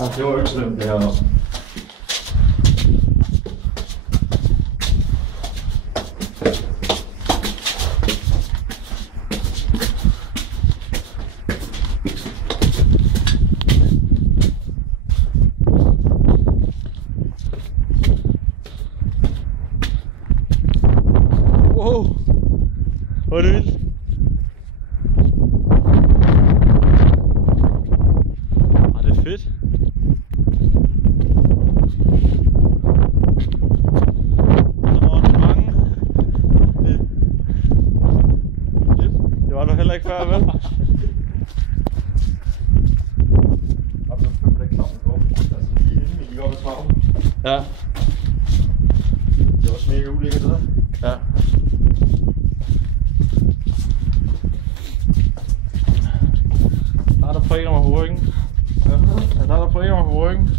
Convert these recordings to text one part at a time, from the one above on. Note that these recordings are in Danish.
Det var jo ikke slemt det her. Wow, hvor er det vildt. Det er fedt. Det var du heller ikke før, vel? Altså, lige inden vi gik op ad trappen. Ja. Det var også mega ulækkert det der. Ja. Der er der prikker mig på ryggen. Ja, der er der prikker mig på ryggen.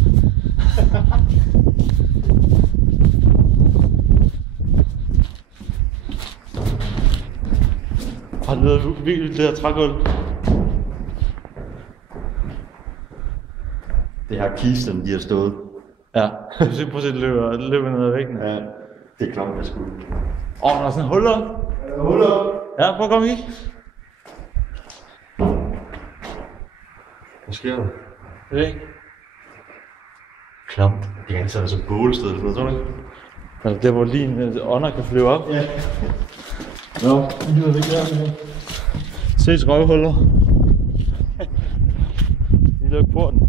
Og det lyder virkelig det her trægulv. Det her kisten, de har stået. Ja, prøv at se, det løber ned ad væggen. Ja, det er klamt, det sgu. Der er sådan en huller. Huller! Ja, prøv at komme i. Hvad sker der? Det er ikke. Klamt. Det kan ikke tage som bålsted eller sådan noget, tror du ikke? Altså der hvor lige en ånder kan flyve op. Ja. Nå, det gider vi ikke være med. Ses røvhuller. Lige luk porten.